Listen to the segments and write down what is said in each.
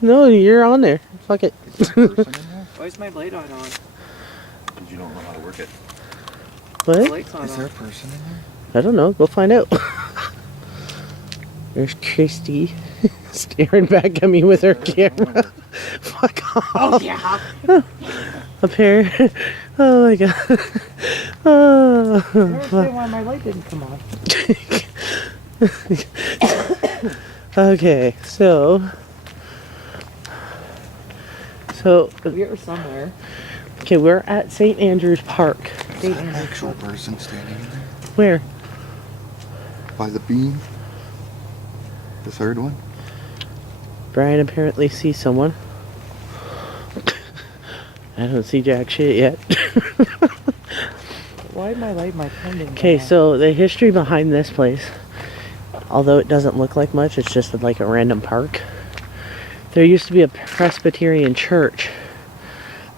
No, you're on there. Fuck it. Is there a person in there? Why is my light on? Because you don't know how to work it. The What? light's on. Is there a person in there? I don't know. Go find out. There's Christy staring back at me with her camera. Fuck off. Oh yeah. Up here. Oh my god. I Oh, don't understand why my light didn't come on. okay, so We are somewhere. okay, we're at St. Andrew's Park. Is that an actual person standing in there? Where? By the beam? The third one? Brian apparently sees someone. I don't see jack shit yet. Why my light, my phone didn't Okay, come on? so the history behind this place, although it doesn't look like much, it's just like a random park. There used to be a Presbyterian church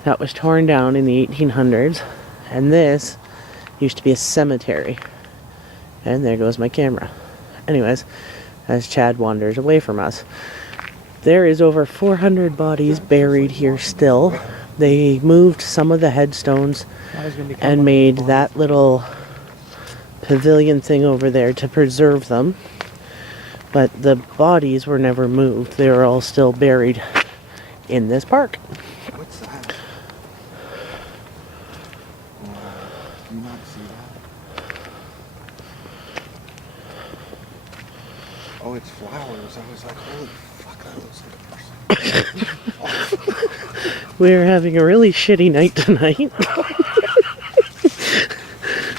that was torn down in the 1800s, and this used to be a cemetery. And there goes my camera. Anyways, as Chad wanders away from us, there is over 400 bodies buried here still. They moved some of the headstones I was gonna become and one of made the that little pavilion thing over there to preserve them. But the bodies were never moved. They were all still buried in this park. What's that? Do you not see that? Oh, it's flowers. I was like, holy fuck, that looks like a person. We're having a really shitty night tonight.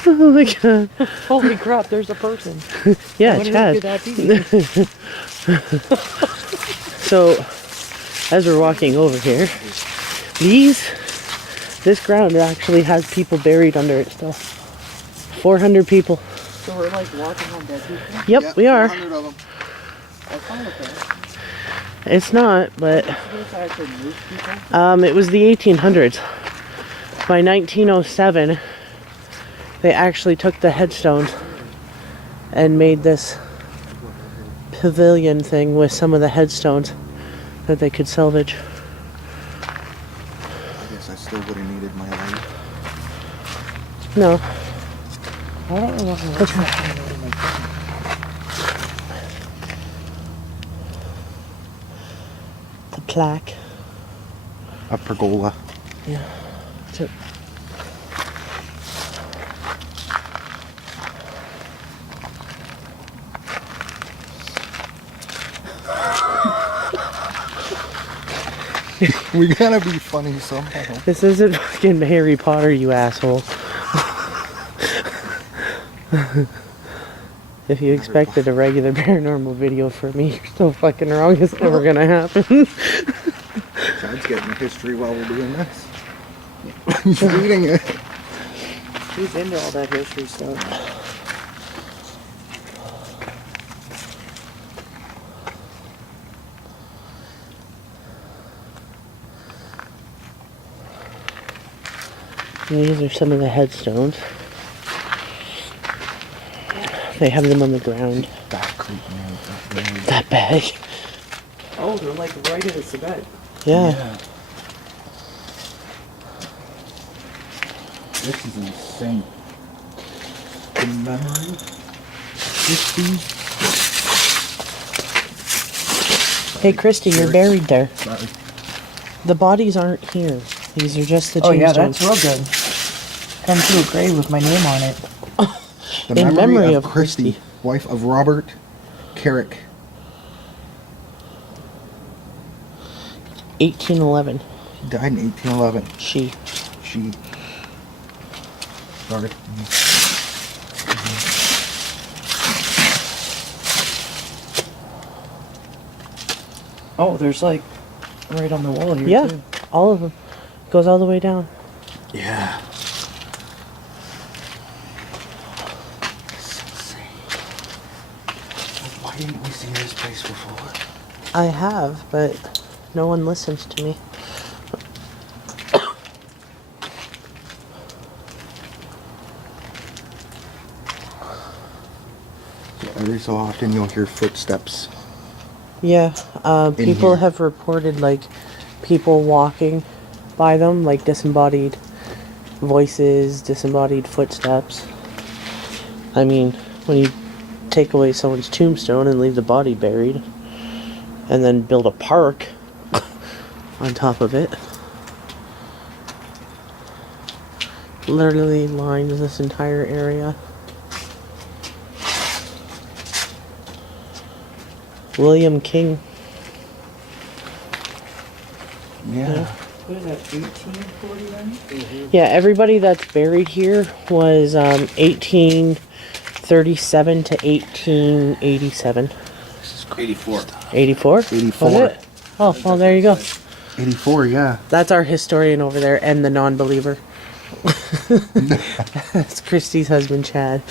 Oh my god. Holy crap, there's a person. Yeah, When Chad. could that be? So, as we're walking over here, this ground actually has people buried under it still. 400 people. So we're like walking on dead people? Yep, Yeah, we are. 400 of them. That's fine with that. It's not, but This actually moves people? it was the 1800s. By 1907, they actually took the headstones and made this pavilion thing with some of the headstones that they could salvage. I guess I still would have needed my light. No. I don't know what's happening over my phone. The plaque. A pergola. Yeah. So, We gotta be funny somehow. this isn't fucking Harry Potter, you asshole. If you expected a regular paranormal video from me, you're so fucking wrong. It's never gonna happen. Chad's getting a history while we're doing this. He's reading it. Who's into all that history stuff? These are some of the headstones. They have them on the ground. Back creeping out. That bag. Oh, they're like right in the bed. Yeah. This is insane. In memory, 50. Hey, Christy, you're buried there. Sorry. The bodies aren't here. These are just the Oh yeah, tombstones. that's real good. Come to a grave with my name on it. The In memory of Christy, Christy. wife of Robert Carrick. 1811. He died in 1811. She. She. Sorry. Oh, there's like right on the wall here Yeah, too. all of them. Goes all the way down. Yeah. Why didn't we see this place before? I have, but no one listens to me. So every so often you'll hear footsteps. Yeah, people here. have reported like people walking by them, like disembodied voices, disembodied footsteps. I mean, when you take away someone's tombstone and leave the body buried, and then build a park on top of it, literally lines this entire area. William King. Yeah. What is that, 1849? Yeah, everybody that's buried here was 1837 to 1887. 84. 84? 84. Was it? Oh, well, there you go. 84, yeah. That's our historian over there and the non-believer. That's Christy's husband, Chad.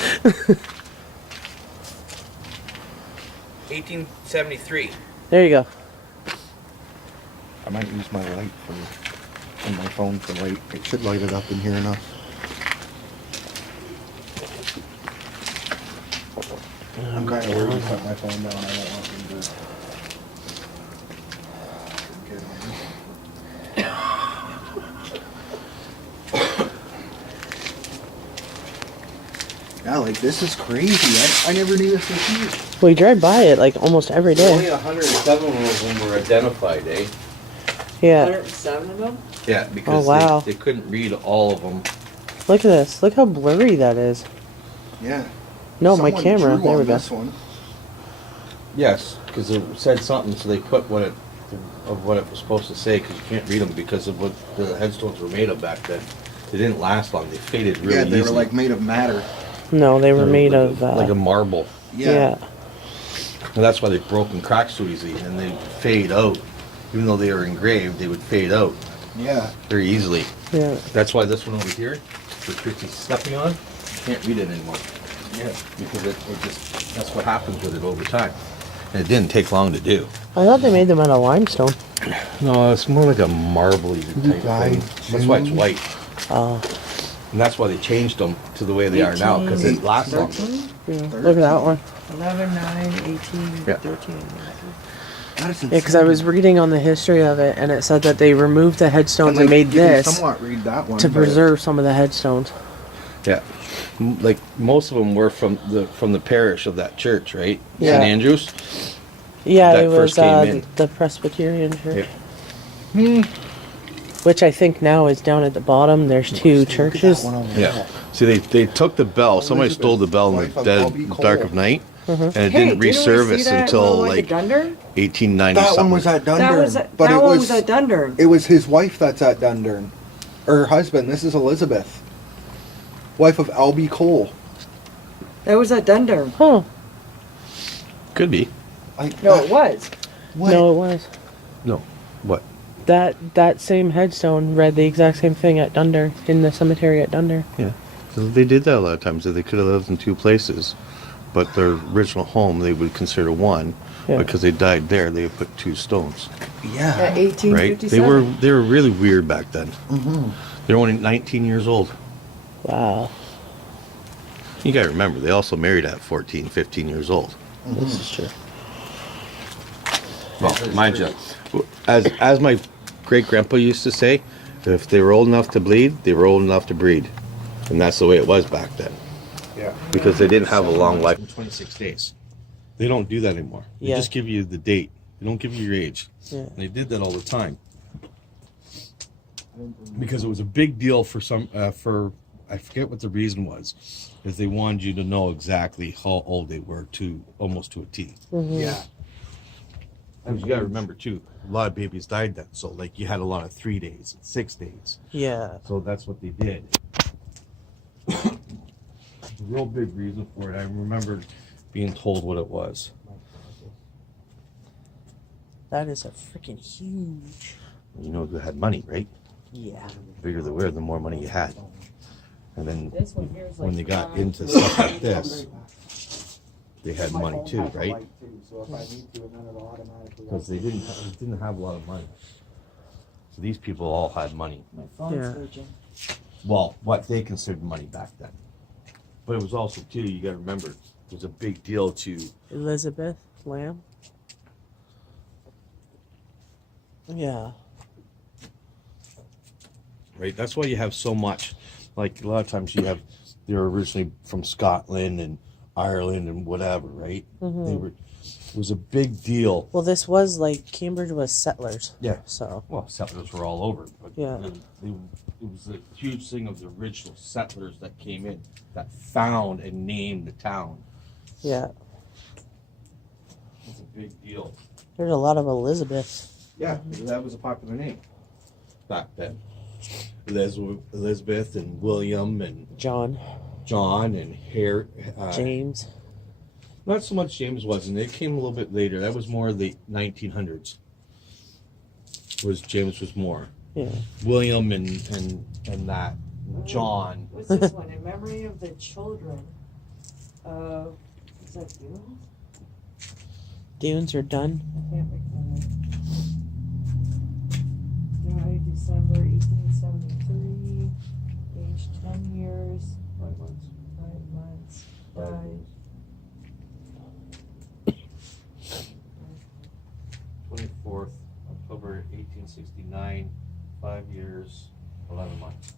1873. There you go. I might use my light on my phone for light. It should light it up in here enough. I'm kind of worried to put my phone down. I don't want them to get on. Yeah, like this is crazy. I never knew this was here. We drive by it like almost every Only day. 107 of them were identified, eh? Yeah. 107 of them? Yeah, because Oh, wow. they couldn't read all of them. Look at this. Look how blurry that is. Yeah. No, my Someone camera. drew There we on go. this one. Yes, because it said something, so they put what it was supposed to say, because you can't read them because of what the headstones were made of back then. They didn't last long. They faded really Yeah, they easily. were like made of matter. No, they were made like of. like a marble. Yeah. And that's why they broke and cracked so easy, and they fade out. Even though they were engraved, they would fade out Yeah. very easily. Yeah. That's why this one over here, which Christy's stepping on, you can't read it anymore. Yeah, because it just, that's what happens with it over time. And it didn't take long to do. I thought they made them out of limestone. No, it's more like a marbly type Guy, thing. That's why it's June. white. Oh. And that's why they changed them to the way they are now, because it lasts longer. 13? Yeah. Look at that one. 11, 9, 18, Yeah. 13. That is Yeah, because I was reading on the history of it, and it said that they removed the headstones and made you can this somewhat read that one, to but- preserve some of the headstones. Yeah. Like most of them were from the parish of that church, right? Yeah. St. Andrews? Yeah, That it was first came in. the Presbyterian church. Yeah. Which I think now is down at the bottom. There's two Look at that churches. one over Yeah. there. See, they took the bell. Somebody stole the bell in Wife the of dead L.B. dark Cole. of night, and it Hey, didn't didn't we see resurface that until one like at Dundurn? 1890 That something. one was at Dundurn. That but one it was at Dundurn. It was his wife that's at Dundurn. Or her husband. This is Elizabeth. Wife of L.B. Cole. That was at Dundurn. Huh. Could be. No, it was. What? No, it was. No. What? That same headstone read the exact same thing at Dunder, in the cemetery at Dunder. Yeah. So they did that a lot of times. That they could have lived in two places, but their original home they would consider one. Yeah. Because they died there, they would put two stones. Yeah. At 1857. Right? They were really weird back then. Mm-hmm. They're only 19 years old. Wow. You gotta remember, they also married at 14, 15 years old. This is true. Well, mind you, as my great grandpa used to say, if they were old enough to bleed, they were old enough to breed, and that's the way it was back then. Yeah. Because they didn't have a long life. 26 days. They don't do that anymore. They Yeah. just give you the date. They don't give you your age. Yeah. And they did that all the time because it was a big deal for some. For I forget what the reason was, is they wanted you to know exactly how old they were to almost to a T. Yeah. And you got to remember too, a lot of babies died then. So like you had a lot of 3 days, 6 days. Yeah. So that's what they did. The real big reason for it, I remember being told what it was. That is a freaking huge. You know, they had money, right? Yeah. The bigger they were, the more money you had. And then This one here is like when they got into stuff like this, they had money too, right? Because they didn't have a lot of money. So these people all had money. My phone's Yeah. surging. Well, what they considered money back then. But it was also too, you got to remember, was a big deal to. Elizabeth Lamb. Yeah. Right, that's why you have so much. Like a lot of times you have, they're originally from Scotland and Ireland and whatever, right? Mm-hmm. It was a big deal. Well, this was like Cambridge was settlers. Yeah. So. Well, settlers were all over, but Yeah. it was a huge thing of the original settlers that came in, that found and named the town. Yeah. It's a big deal. There's a lot of Elizabeths. Yeah, that was a popular name back then. Elizabeth and William and John. and Harry. James. Not so much James wasn't. It came a little bit later. That was more the 1900s. James was more. Yeah. William and that John. What's this one? In memory of the children of, is that you? Dunes are done. I can't recall. Died December 1873, aged 10 years, 5 months. 5 months, died. 24th October 1869. 5 years, 11 months.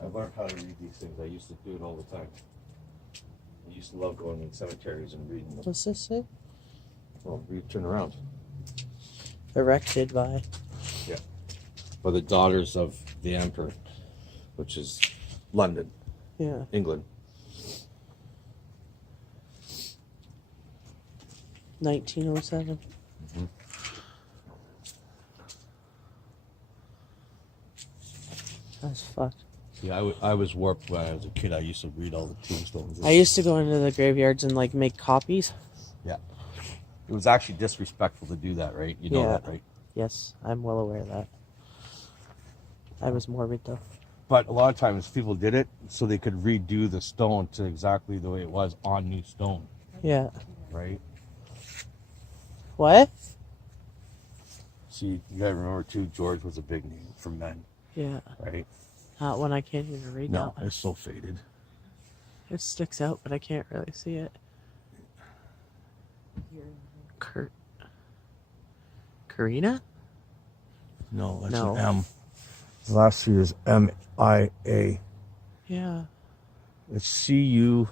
I learned how to read these things. I used to do it all the time. I used to love going in cemeteries and reading them. What's this say? Well, turn around. Erected by. Yeah. By the daughters of the emperor, which is London, Yeah. England. 1907. Mm-hmm. That's fucked. See, I was warped when I was a kid. I used to read all the tombstones. I used to go into the graveyards and like make copies. Yeah. It was actually disrespectful to do that, right? You know Yeah. that, right? Yes, I'm well aware of that. I was morbid though. But a lot of times people did it so they could redo the stone to exactly the way it was on new stone, Yeah. right? What? See, you gotta remember too, George was a big name for men, Yeah. right? Not one I can't even read No, now. it's so faded. It sticks out, but I can't really see it. Karina? No, that's No. an M. The last three is M-I-A. Yeah. It's C-U.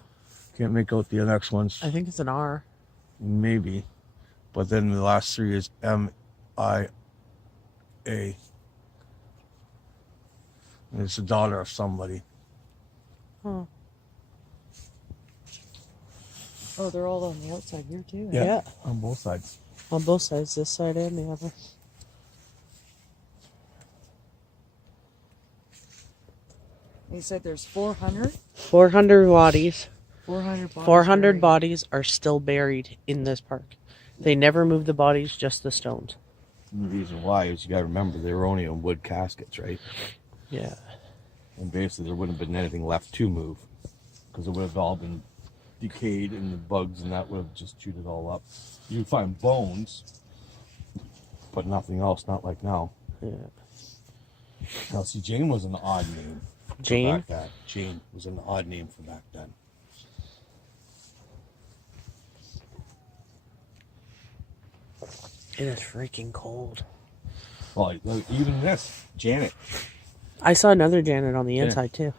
Can't make out the next ones. I think it's an R. Maybe. But then the last three is M-I-A. And it's the daughter of somebody. Oh. Oh, they're all on the outside here too. Yeah. On both sides. On both sides, this side and the other. You said there's 400? 400 bodies. 400 bodies. 400 buried. bodies are still buried in this park. They never moved the bodies, just the stones. And the reason why is you got to remember they were only in wood caskets, right? Yeah. And basically there wouldn't have been anything left to move because it would have all been decayed and the bugs and that would have just chewed it all up. You'd find bones, but nothing else, not like now. Yeah. Now, see, Jane was an odd name. for Jane? back then. Jane was an odd name for back then. It is freaking cold. Well, even this, Janet. I saw another Janet on the Yeah. inside too.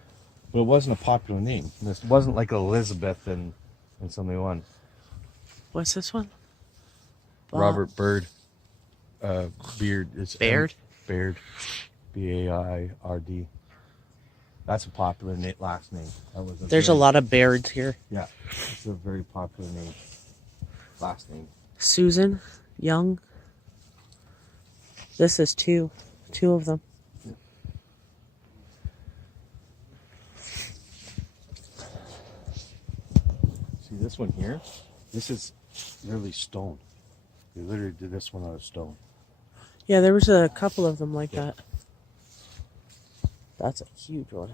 But it wasn't a popular name. This wasn't like Elizabeth and something one. What's this one? Bob. Robert Bird. Beard. It's Baird? Baird. B-A-I-R-D. That's a popular last name. There's a lot of Bairds here. Yeah, it's a very popular name. Last name. Susan Young. This is two of them. See this one here? This is literally stone. They literally did this one out of stone. Yeah, there was a couple of them like that. That's a huge one.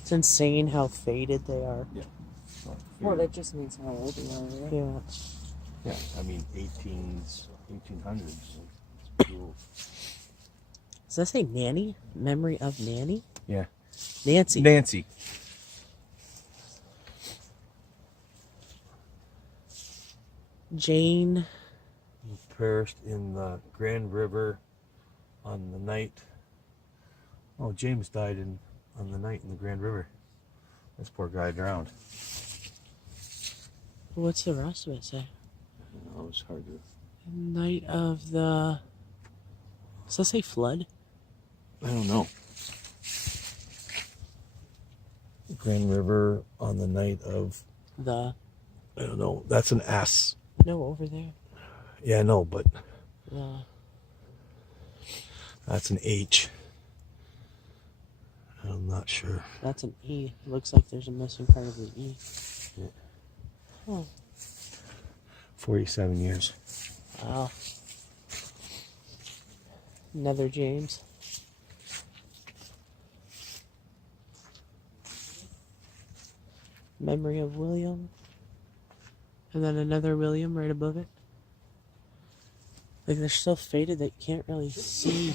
It's insane how faded they are. Yeah. Well, that just means how old they are, right? Yeah. Yeah, I mean 1800s. It's Cool. Does that say Nanny? Memory of Nanny? Yeah. Nancy. Nancy. Jane. He perished in the Grand River on the night. Oh, James died on the night in the Grand River. This poor guy drowned. What's the rest of it say? Oh, it was hard to. Night of the... Does that say flood? I don't know. Grand River on the night of. The... I don't know. That's an S. No, over there. Yeah, I know, but The... that's an H. I'm not sure. That's an E. It looks like there's a missing part of the E. Yeah. Oh, 47 years. wow. Another James. Memory of William. And then another William right above it. Like they're so faded that you can't really see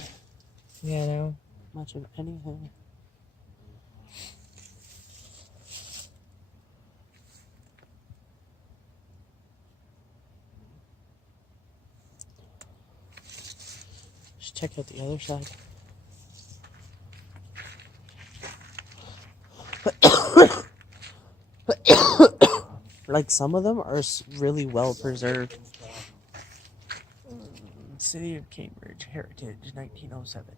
Yeah, no. much of anything. Just check out the other side. Like some of them are really well preserved. City of Cambridge Heritage 1907.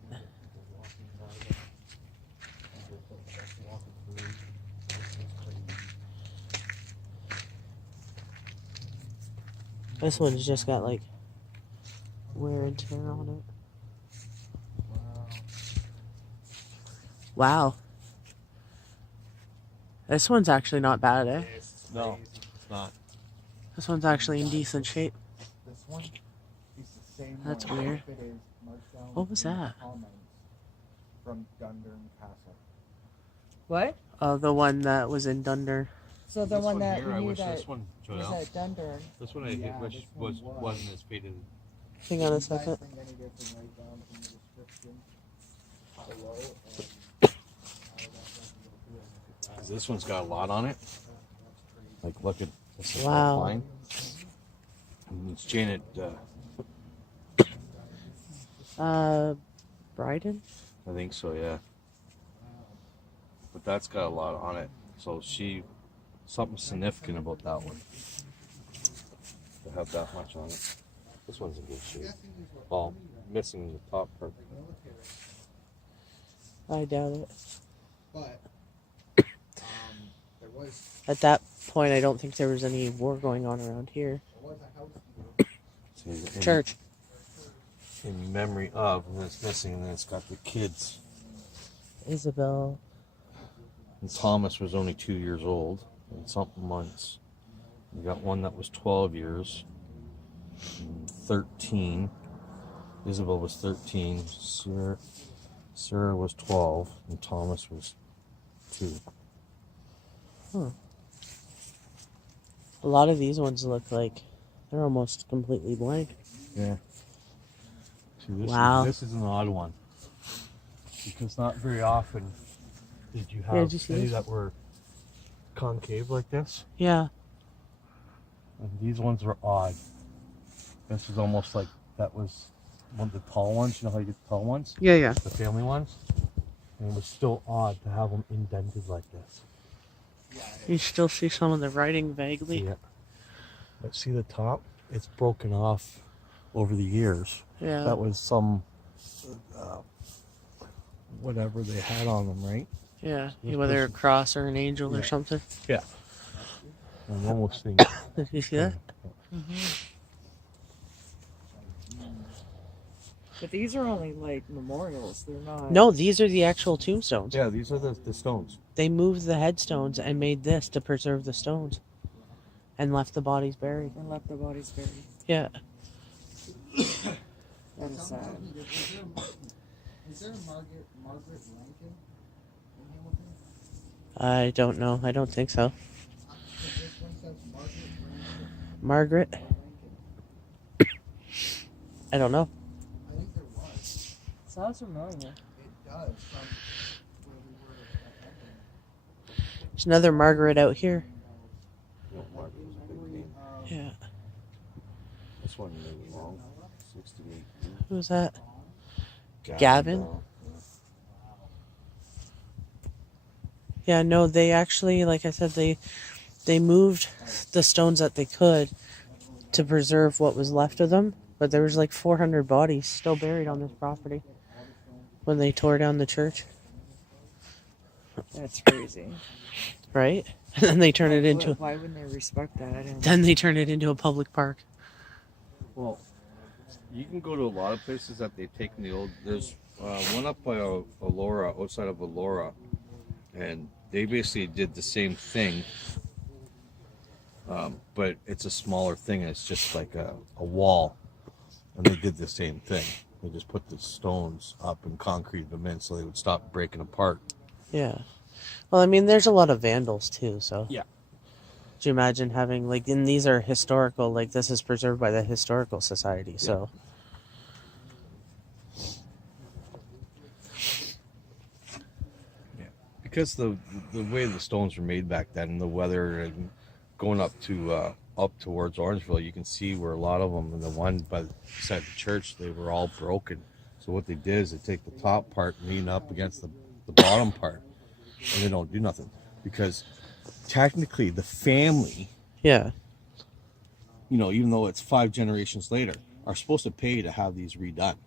This one's just got like wear and tear on it. Wow. This one's actually not bad, eh? No, it's not. This one's actually in decent shape. This one is the same That's one weird. that is marked down What was in the that? comments from Dundurn Castle. What? Oh, the one that was in Dunder. So the one that here, you I knew wish that this one showed was out. at Dundurn. This one I Yeah, wish this one wasn't as faded. Hang on a You guys second. think any different, write down in the description below, and Because this one's got a lot on it. Like, look at this. Is Wow. line. And it's Janet. Bryden? I think so, yeah. But that's got a lot on it. So something significant about that one. To have that much on it. This one's in good shape. Well, missing the top part. I doubt it. but there was At that point, I don't think there was any war going on around here. a house See, Church. In memory of, and then it's missing, and then it's got the kids. Isabel. And Thomas was only 2 years old, and something months. You got one that was 12 years, and 13. Isabel was 13. Sarah was 12, and Thomas was 2. A lot of these ones look like they're almost completely blank. Yeah. See, Wow. This is an odd one. Because not very often did you Yeah, have did you see any this? that were concave like this. Yeah. And these ones were odd. This is almost like that was one of the tall ones. You know how you get the tall ones? Yeah, yeah. The family ones. And it was still odd to have them indented like this. You still see some of the writing vaguely. Yeah. But see the top? It's broken off over the years. Yeah. That was some whatever they had on them, right? Yeah. This Whether a person- cross or an angel or Yeah. something. Yeah. I'm almost thinking. Did you see that? But these are only like memorials. They're not. No, these are the actual tombstones. Yeah, these are the stones. They moved the headstones and made this to preserve the stones. And left the bodies buried. And left the bodies buried. Yeah. That is sad. Is there a Margaret Rankin in Hamilton? I don't know. I don't think so. This one says Margaret? Rankin. I don't know. I think Sounds familiar. It does from where we were at There's another Margaret out here. No, Margaret was a big name. Yeah. This one maybe long. 68. Who's that? Gavin? Yeah, no, they actually, like I said, they moved the stones that they could to preserve what was left of them. But there was like 400 bodies still buried on this property when they tore down the church. That's crazy. Right? And then they turn it into... Why wouldn't they respect that? And Then they turn it into a public park. Well, you can go to a lot of places that they've taken the old. There's one up by Elora, outside of Elora, and they basically did the same thing, but it's a smaller thing. And it's just like a wall, and they did the same thing. They just put the stones up and concreted them in so they would stop breaking apart. Yeah. Well, I mean, there's a lot of vandals too, so... Yeah. Could you imagine having, like, and these are historical, like, this is preserved by the Historical Society, so... Yeah. Because the way the stones were made back then, and the weather, and going up towards Orangeville, you can see where a lot of them, and the one by the side of the church, they were all broken. So what they did is they take the top part and lean up against the bottom part, and they don't do nothing. Because technically the family, Yeah. you know, even though it's 5 generations later, are supposed to pay to have these redone.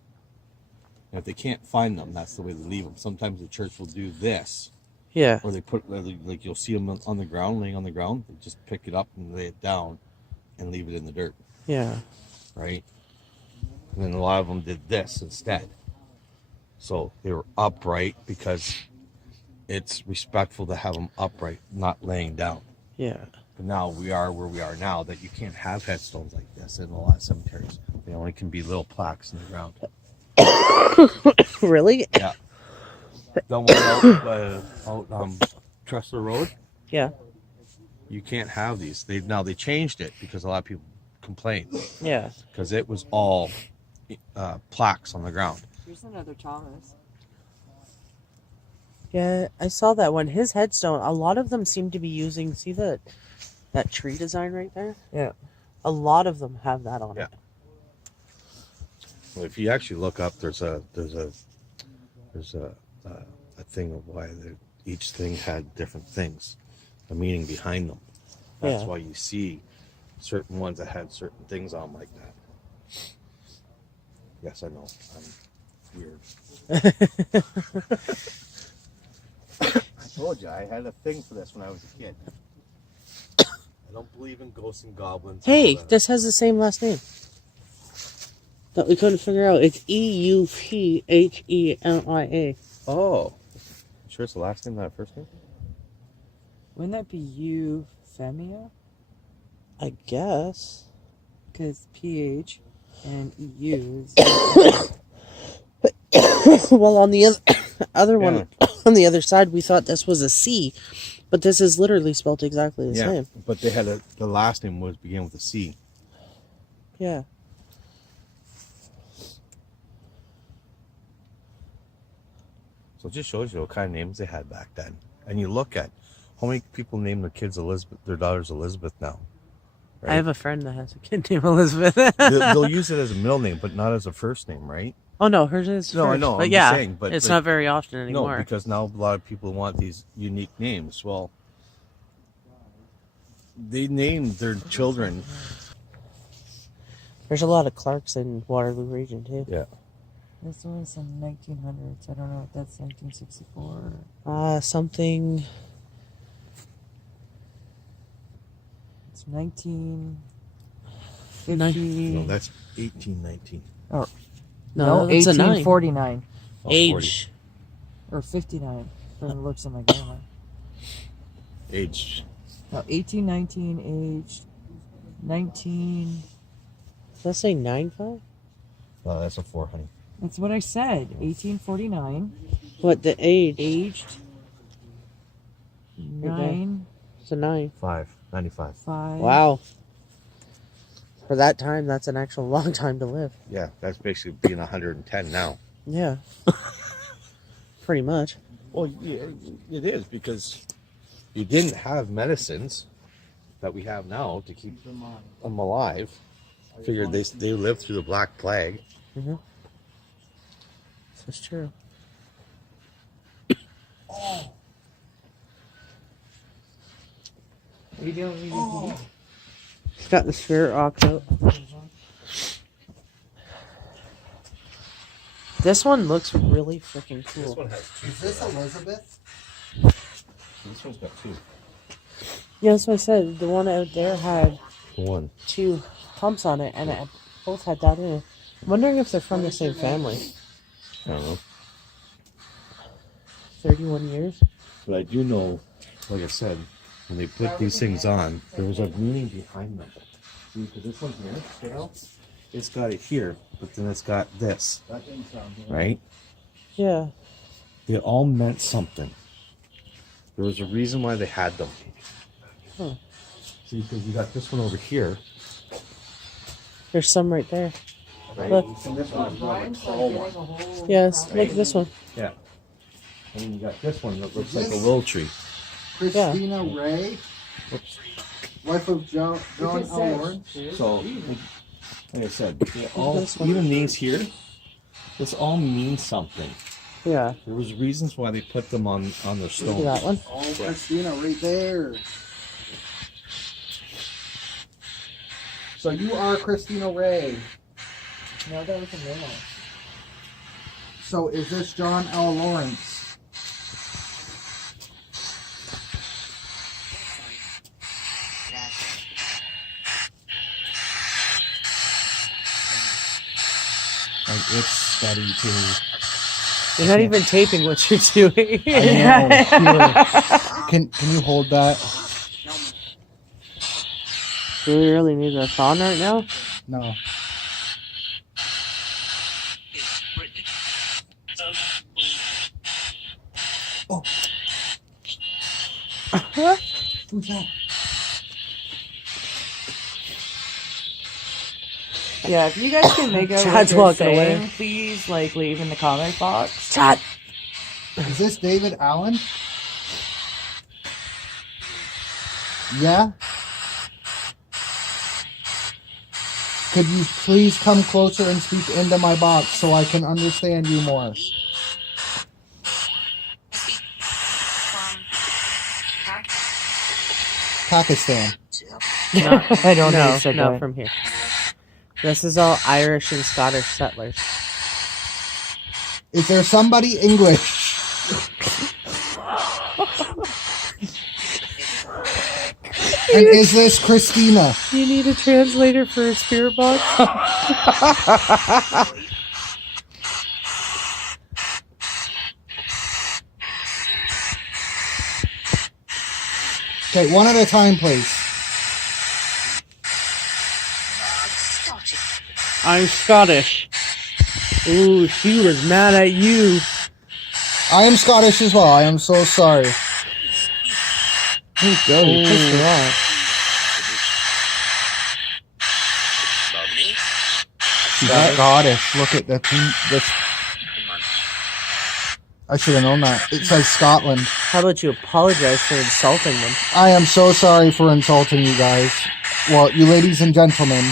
And if they can't find them, that's the way they leave them. Sometimes the church will do this, Yeah. or they put, like, you'll see them on the ground, laying on the ground. They just pick it up and lay it down and leave it in the dirt, Yeah. right? And then a lot of them did this instead. So they were upright because it's respectful to have them upright, not laying down. Yeah. But now we are where we are now, that you can't have headstones like this in a lot of cemeteries. They only can be little plaques in the ground. Really? Yeah. The one out Tressler Road, Yeah. you can't have these. They changed it because a lot of people complained Yeah. because it was all plaques on the ground. here's another Thomas. Yeah, I saw that one. His headstone, a lot of them seem to be using, see that tree design right there? Yeah. A lot of them have that on Yeah. it. Well, if you actually look up, there's a thing of why each thing had different things, a meaning behind them. That's Yeah. why you see certain ones that had certain things on like that. Yes, I know. I'm weird. I told you I had a thing for this when I was a kid. I don't believe in ghosts and goblins. and Hey, all that. this has the same last name that we couldn't figure out. It's Euphemia. Oh, sure it's the last name, not first name? Wouldn't that be Euphemia? I guess. Because PH and EU is... Well, on the other one, on the other side, we thought this was a C, but this is literally spelled exactly the same. But they had the last name was began with a C. Yeah. So it just shows you what kind of names they had back then. And you look at how many people name their kids Elizabeth, their daughters Elizabeth now. I have a friend that has a kid named Elizabeth. They'll use it as a middle name, but not as a first name, right? Oh no, hers is. No, I first. know, But I'm just yeah, saying, but it's like- not very often anymore. No, because now a lot of people want these unique names. Well, they name their children. There's a lot of Clarks in Waterloo region too. Yeah. This was in 1900s. I don't know if that's 1964. Something. It's 1950. No, that's 1819. Oh, No, no, it's a 9. 1849. Oh, Age. Or 59. From the looks of my grandma. 40. Age. No, 1819, aged 19. Does that say 9-5? No, that's a 4, honey. That's what I said. 1849. What, the age? Aged 9, It's a 9. 5. 95. 5. Wow. For that time, that's an actual long time to live. Yeah, that's basically being 110 now. Yeah. Pretty much. Well, yeah, it is, because you didn't have medicines that we have now to keep them alive. Figured they lived through the Black Plague. Mm-hmm. This is true. What are you doing with your TV? It's got the spirit rocks out. This one looks really freaking This cool. one has two. Is this Elizabeth? This one's got two. Yeah, that's what I said. The one out there had One. 2 humps on it, and it both had that in it. I'm wondering if they're from the same family. I don't know. 31 years? But I do know, like I said, when they put these things on, there was a meaning behind them. See, because this one here, you know, it's got it here, but then it's got this, right? Yeah. They all meant something. There was a reason why they had them. Huh. See, because you got this one over here, There's some right there. right? Look. And this one is more of a tall one. Yes, look at this one. Yeah. And then you got this one that looks like a willow tree. Christina Ray, Whoops. wife of John L. Lawrence. So, like I said, they all, This one. even these here, this all means something. Yeah. There was reasons why they put them on their See stones. that one? Oh, Christina, right there. So you are Christina Ray. No, that was a memo. So is this John L. Lawrence? Like, it's steady too. You're not even taping what you're doing. I know. Here. Can you hold that? Do we really need this on right now? No. Oh. Who's that? Yeah, if you guys can make out what Chad's you're walking saying, away. please, like, leave in the comment box. Chad! Is this David Allen? Yeah? Could you please come closer and speak into my box so I can understand you more? Pakistan. I don't know. No, not from here. This is all Irish and Scottish settlers. Is there somebody English? And is this Christina? You need a translator for a spirit box? Okay, one at a time, please. I'm Scottish. Ooh, she was mad at you. I am Scottish as well. I am so sorry. There you go. You pissed her off. She's Scottish. Look at the this. I should have known that. It says Scotland. How about you apologize for insulting them? I am so sorry for insulting you guys. Well, you ladies and gentlemen.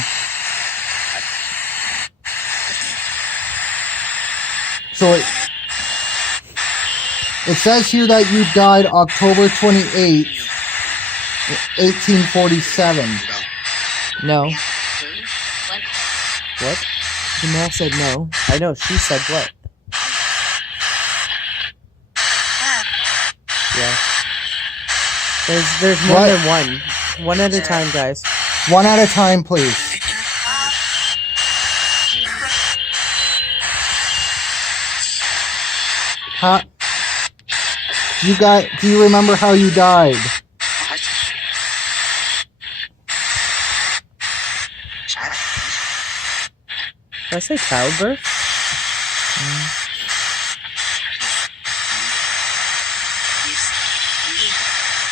So it says here that you died October 28th, 1847. No. What? Jamal said no. I know, she said what? Yeah. There's more What? than one. One at a time, guys. One at a time, please. How, do you remember how you died? Did I say childbirth?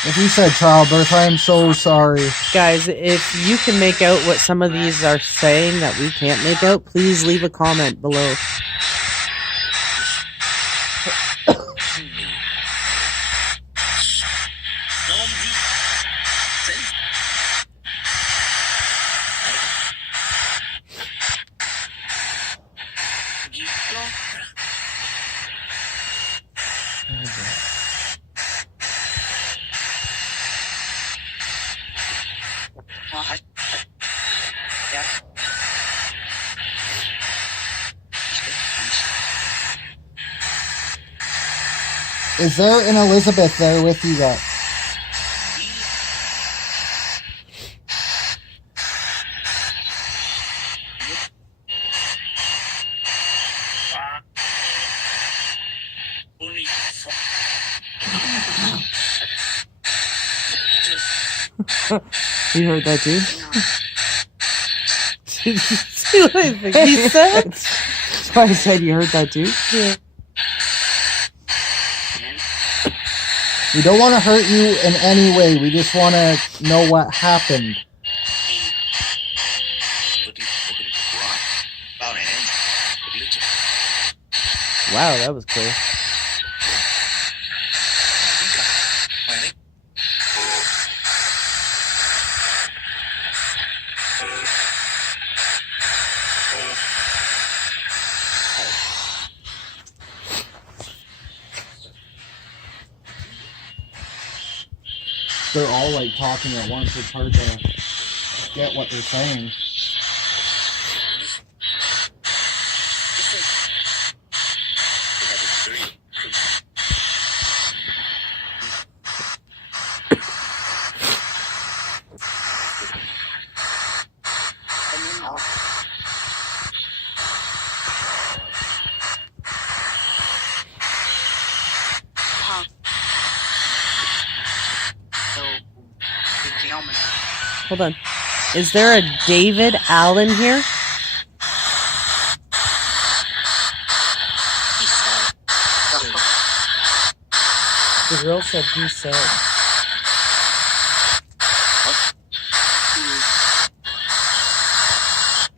If you said childbirth, I am so sorry. Guys, if you can make out what some of these are saying that we can't make out, please leave a comment below. Is there an Elizabeth there with you guys? You heard that too? Did you see what I think he said? That's why I said you heard that too? Yeah. We don't want to hurt you in any way. We just want to know what happened. Wow, that was clear. They're all like talking at once. It's hard to get what they're saying. Hold on. Is there a David Allen here? The girl said he said.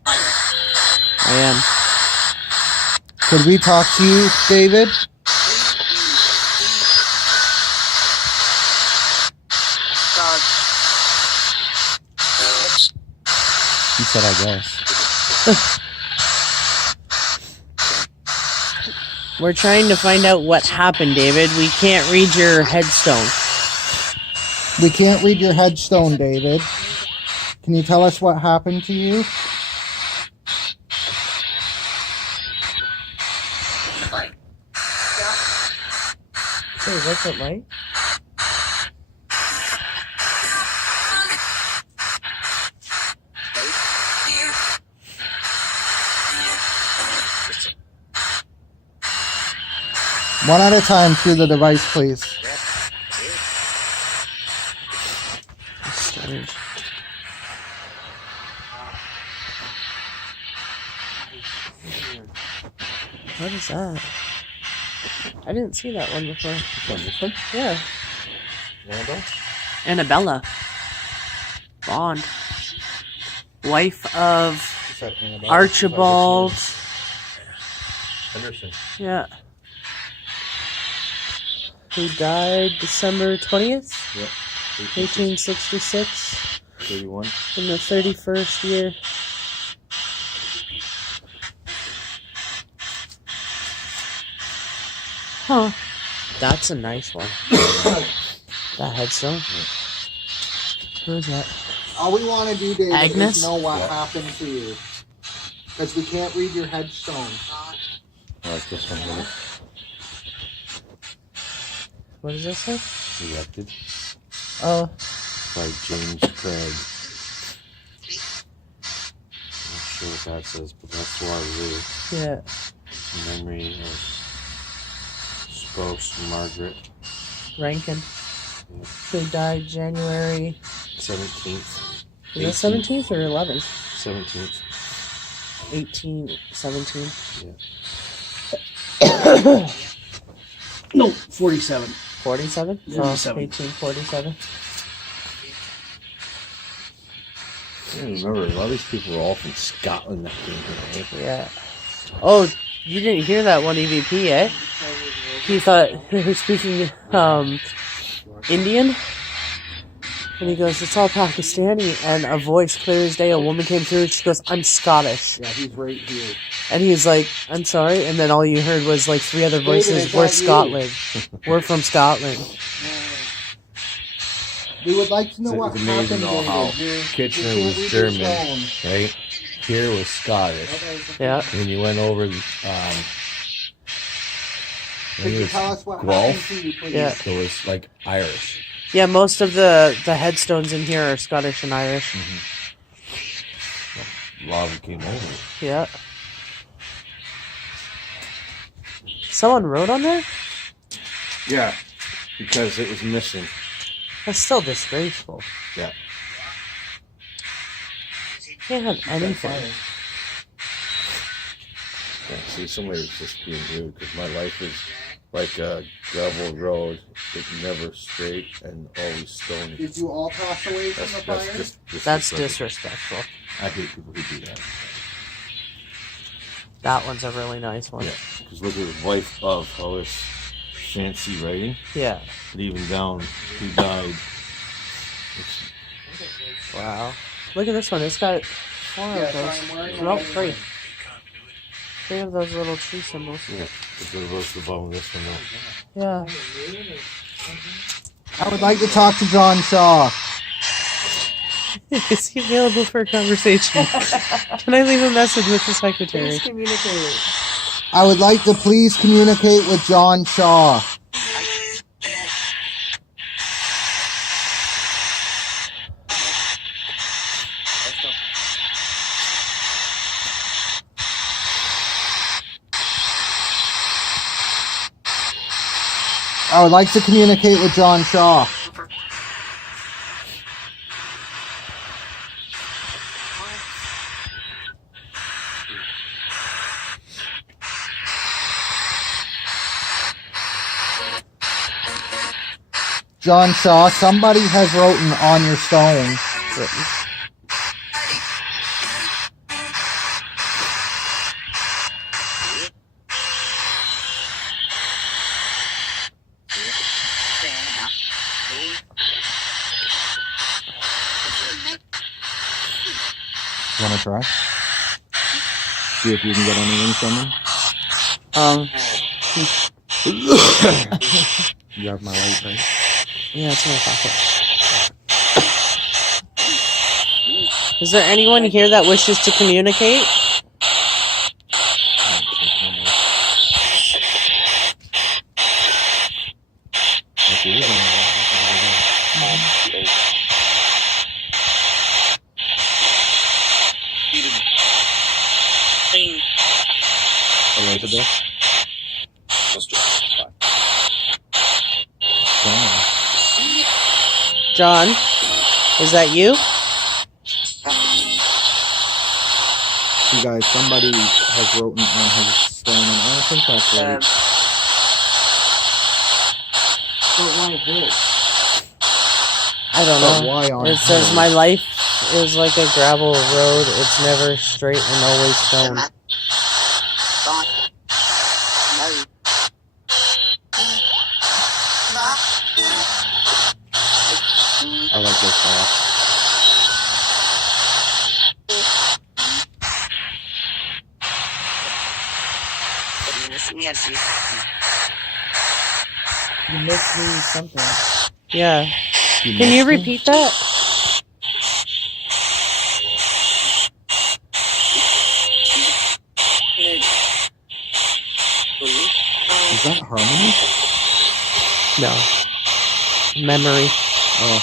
I am. Could we talk to you, David? He said, I guess. We're trying to find out what happened, David. We can't read your headstone. We can't read your headstone, David. Can you tell us what happened to you? Hey, what's it like? One at a time through the device, please. Strange. What is that? I didn't see that one before. This one? Yeah. Annabelle? Annabella. Bond. Wife of Is that Annabelle? Archibald. Henderson. Yeah. Who died December 20th, Yep. 1866, 31. in the 31st year. Huh. That's a nice one. That headstone. Who is that? All we want to do, David, Agnes? is know what happened to you. Because we can't read your headstone. I like this one here. What does this say? Erected Oh, by James Craig. Not sure what that says, but that's Waterloo. yeah. In memory of spouse Margaret Rankin. Yeah. Who died January 17th. is that 17th or 11th? 17th. 1817. Yeah. No, 47. 47? Yeah, Oh, 47. 1847. I remember, a lot of these people were all from Scotland that came here, right? Yeah. Oh, you didn't hear that one EVP, eh? He thought he was speaking Indian. And he goes, it's all Pakistani. And a voice, clear as day, a woman came through and she goes, I'm Scottish. Yeah, he's right here. And he's like, I'm sorry. And then all you heard was like three other voices. We're Scotland. We're from Scotland. We would like to know It's what amazing happened, though how David. Kitchener You can't was read your German, stone. right? Here was Scottish. Yeah. When you went over Could you tell us what Guelph. happened to you, please? Yeah. So it's like Irish. Yeah, most of the headstones in here are Scottish and Irish. A lot of them came over. Yeah. Someone wrote on there? Yeah, because it was missing. That's still disgraceful. Yeah. Can't have anything. Yeah, see, somebody's just being rude because my life is like a gravel road. It's never straight and always stony. Did you all pass away from the fire? That's disrespectful. I hate people who do that. That one's a really nice one. Yeah, because look at the wife of all this fancy writing. Yeah. And even down who died. Wow. Look at this one. It's got four of those. No, three. Three of those little tree symbols. Yeah, it's the rose the bottom of this one Yeah. though. I would like to talk to John Shaw. Is he available for a conversation? Can I leave a message with the secretary? Please communicate. I would like to please communicate with John Shaw. I would like to communicate with John Shaw. John Shaw, somebody has written on your stone. Want to try? See if you can get anything from him. You have my light, right? Yeah, it's in my pocket. Is there anyone here that wishes to communicate? Elizabeth? John, is that you? You guys, somebody has written on his stone, and I don't think that's right. But why this? I don't But know. why on It says his? my life is like a gravel road. It's never straight and always stone. I like this song. You missed me something. Yeah. Can you repeat that? Is that harmony? No. Memory. Oh.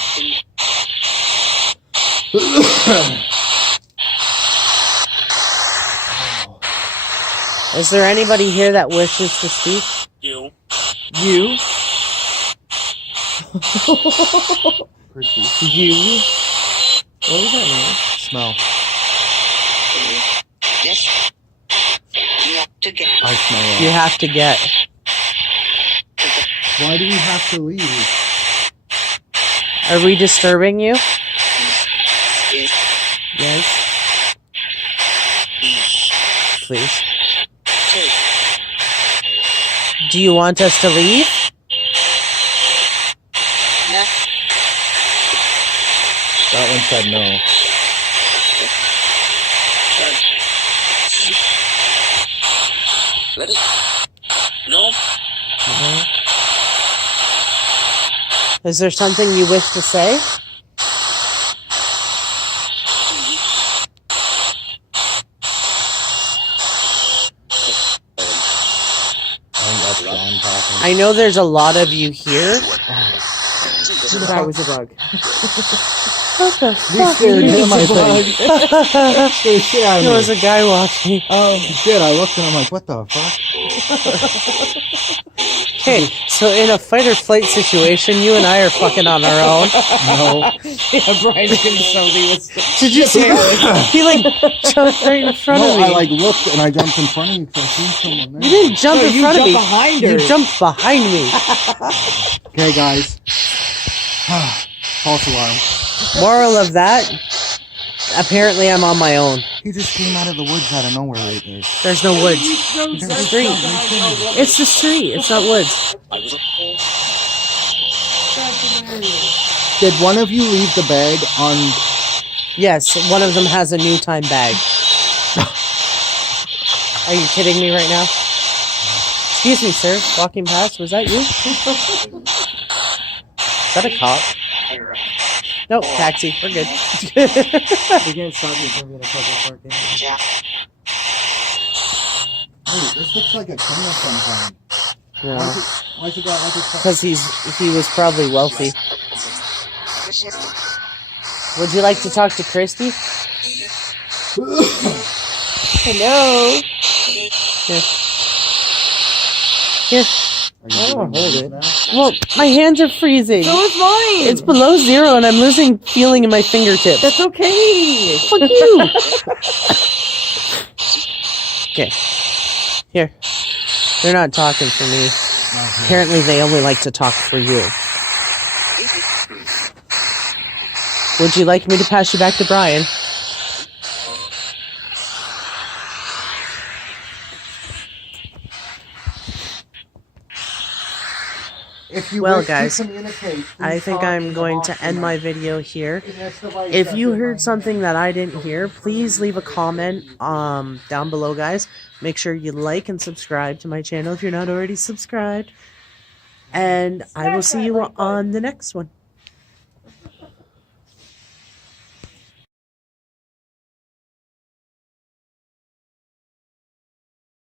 Is there anybody here that wishes to speak? You. You? You? What was that name? Smell. Yes. You have to get. I smell You it. have to get. Why do we have to leave? Are we disturbing you? Yes. Yes. Please. Do you want us to leave? Yeah. That one said no. No. Is there something you wish to say? I think that's John talking. I know there's a lot of you here. That was a bug. What the You fuck? scared him, I think. Scared shit out of There me. was a guy walking. Oh, shit. I looked and I'm like, what the fuck? Okay, so in a fight or flight situation, you and I are fucking on our own. No. Yeah, Brian's getting somebody was. Did you see that? He like jumped right in front of No, me. I like looked and I jumped in front of you because I seen someone there. You didn't jump No, in you front of jumped me. behind her. You jumped behind me. Okay, guys. False alarm. Moral of that, apparently I'm on my own. He just came out of the woods out of nowhere right there. There's no woods. It's the street. It's the street. It's not woods. Did one of you leave the bag on... Yes, one of them has a new time bag. Are you kidding me right now? Excuse me, sir. Walking past, was that you? Is that a cop? Nope, taxi. We're good. We can't stop you from being a public parking. Wait, this looks like a criminal sometime. No, Why's it got like a... because he was probably wealthy. Would you like to talk to Christy? Hello. Here. Here. Are you doing hold it. now? Well, my hands are freezing. So is mine. It's below zero, and I'm losing feeling in my fingertips. That's okay. Fuck you. Okay. Here. They're not talking for me. Apparently, they only like to talk for you. Would you like me to pass you back to Brian? If you Well, wish to guys, communicate, I please think talk I'm to going the to end my video here. device If that's you in my heard something hand. that I didn't hear, please leave a comment down below, guys. Make sure you like and subscribe to my channel if you're not already subscribed. And I will see you on the next one.